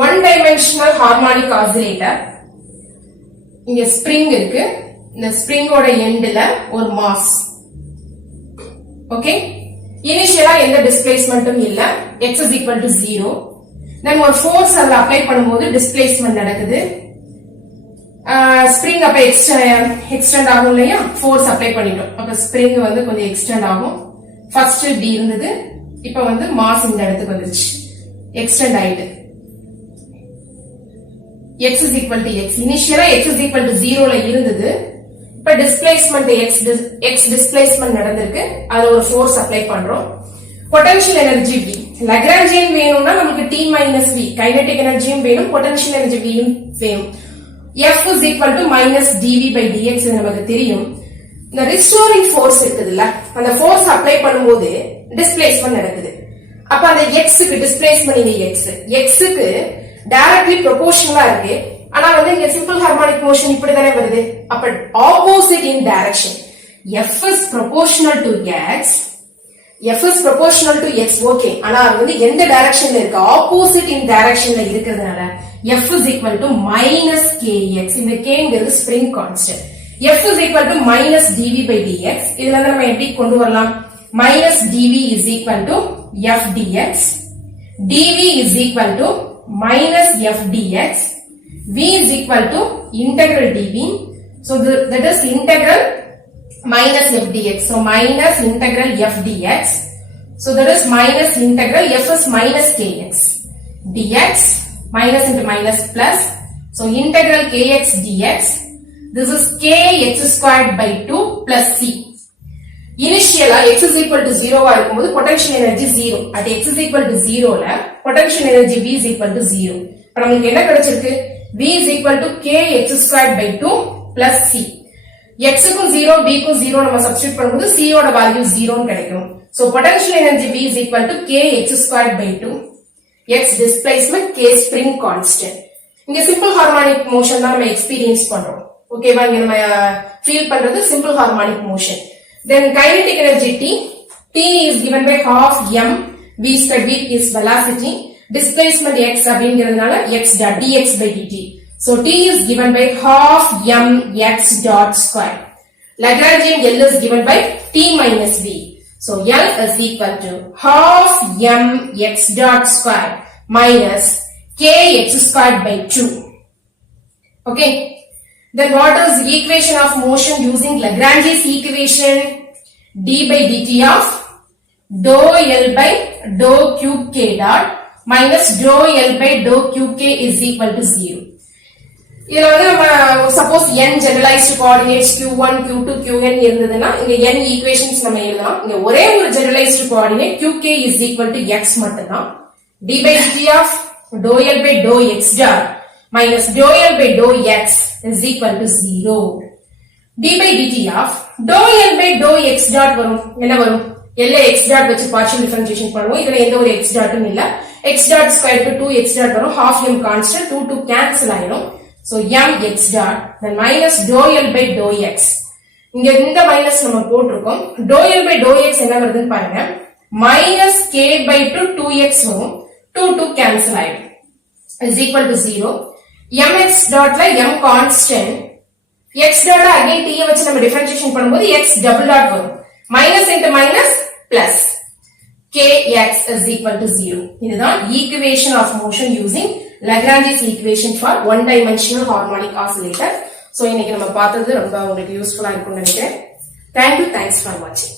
One dimensional harmonic oscillator. இங்க spring இருக்கு. இந்த ஸ்ப்ரிங்கோட எண்ட்ல ஒரு மாஸ். ஓகே, இனிஷியலா எந்த டிஸ்பிளேஸ்மெண்ட்டும் இல்ல. x is equal to 0. தென் ஒரு ஃபோர்ஸ் அதுல அப்ளை பண்ணும்போது டிஸ்பிளேஸ்மெண்ட் நடக்குது. ஸ்ப்ரிங் அப்ப எக்ஸ்டெண்ட் ஆகும் இல்லையா, ஃபோர்ஸ் அப்ளை பண்ணிட்டோம். அப்ப ஸ்ப்ரிங் வந்து கொஞ்சம் எக்ஸ்டெண்ட் ஆகும். ஃபர்ஸ்ட் டி இருந்தது, இப்ப வந்து மாஸ் இந்த இடத்துக்கு வந்துருச்சு, எக்ஸ்டெண்ட் ஆயிட்டு. x is equal to x. இனிஷியலா x is equal to 0ல இருந்தது. இப்ப டிஸ்பிளேஸ்மெண்ட் x டிஸ்பிளேஸ்மெண்ட் நடந்திருக்கு. அதுல ஒரு ஃபோர்ஸ் அப்ளை பண்றோம். Potential energy V. லக்ராஞ்சியன் வேணும்னா நமக்கு T minus V. கைனடிக் எனர்ஜியும் வேணும், பொட்டன்ஷியல் எனர்ஜி Vயும் வேணும். F is equal to minus dV by dx நமக்கு தெரியும். இந்த ரிஸ்டோரிங் ஃபோர்ஸ் இருக்குதுல்ல, அந்த ஃபோர்ஸ் அப்ளை பண்ணும்போது டிஸ்பிளேஸ்மெண்ட் நடக்குது. அப்ப அந்த x க்கு டிஸ்பிளேஸ்மெண்ட் இங்க x க்கு டைரக்ட்லி ப்ரொபோர்ஷனலா இருக்கு. ஆனா வந்து இங்க சிம்பிள் ஹார்மோனிக் மோஷன் இப்படி தானே வருது. அப்ப opposite in direction. F is proportional to x. F is proportional to x. Okay, ஆனா அது வந்து எந்த டைரக்ஷன்ல இருக்கு, ஆப்போசிட் இன் டைரக்ஷன்ல இருக்கிறதுனால F is equal to minus kx. இந்த kங்கிறது spring constant. F is equal to minus dV by dx. இதுல இருந்து நம்ம எப்படி கொண்டு வரலாம், minus dV is equal to f dx. dV is equal to minus f dx. V is equal to integral dV. So that is integral minus f dx. So minus integral f dx. So that is minus integral f is minus kx dx. Minus into minus plus. So integral kx dx. This is kx squared by 2 plus c. Initially x is equal to 0 இருக்கும்போது potential energy 0. At x is equal to 0ல potential energy V is equal to 0. அப்ப நமக்கு என்ன கிடைச்சிருக்கு, V is equal to kx squared by 2 plus c. x க்கும் 0, v க்கும் 0 நம்ம substitute பண்ணும்போது c ஓட வேல்யூ 0 ன்னு கிடைக்கும். So potential energy V is equal to kx squared by 2. x displacement, k spring constant. இங்க சிம்பிள் ஹார்மோனிக் மோஷன் தான் நம்ம எக்ஸ்பீரியன்ஸ் பண்றோம். ஓகேவா, இங்க நம்ம ஃபீல் பண்றது simple harmonic motion. Then kinetic energy T is given by half m. V squared V is velocity. Displacement x அப்படிங்கிறதுனால x dot dx by dt. So T is given by half m x dot square. Lagrangian L is given by T minus V. So L is equal to half m x dot square minus kx squared by 2. Okay. Then what is the equation of motion using Lagrange's equation? D by dt of dou L by dou cube k dot minus dou L by dou cube k is equal to 0. இதுல வந்து நம்ம suppose n generalised coordinates q1 q2 qn இருந்ததுன்னா இங்க n equations நம்ம எழுதலாம். இங்க ஒரே ஒரு generalised coordinate qk is equal to x மட்டும்தான். d by dt of dou L by dou x dot minus dou L by dou x is equal to 0. d by dt of dou L by dou x dot வரும், என்ன வரும், L x dot வச்சு partial differentiation பண்ணுவோம். இதுல எந்த ஒரு x டாட்டும் இல்ல. x dot square to 2x dot வரும், half m constant, 2 கேன்சல் ஆயிடும். So m x dot then minus dou L by dou x. இங்க இந்த மைனஸ் நம்ம போட்டுருக்கோம். dou L by dou x என்ன வருதுன்னு பாருங்க, minus k by 2 2x வரும், 2 கேன்சல் ஆயிடும், is equal to 0. mx dotல m constant, x dot again t வச்சு நம்ம டிஃபரன்ஷியேஷன் பண்ணும்போது x double dot வரும், minus into minus plus kx is equal to 0. இதுதான் equation of motion using Lagrange's equation for one dimensional harmonic oscillator. So இன்னைக்கு நம்ம பார்த்தது ரொம்ப உங்களுக்கு யூஸ்ஃபுல்லா இருக்கும்னு நினைக்கிறேன். Thank you, thanks for watching.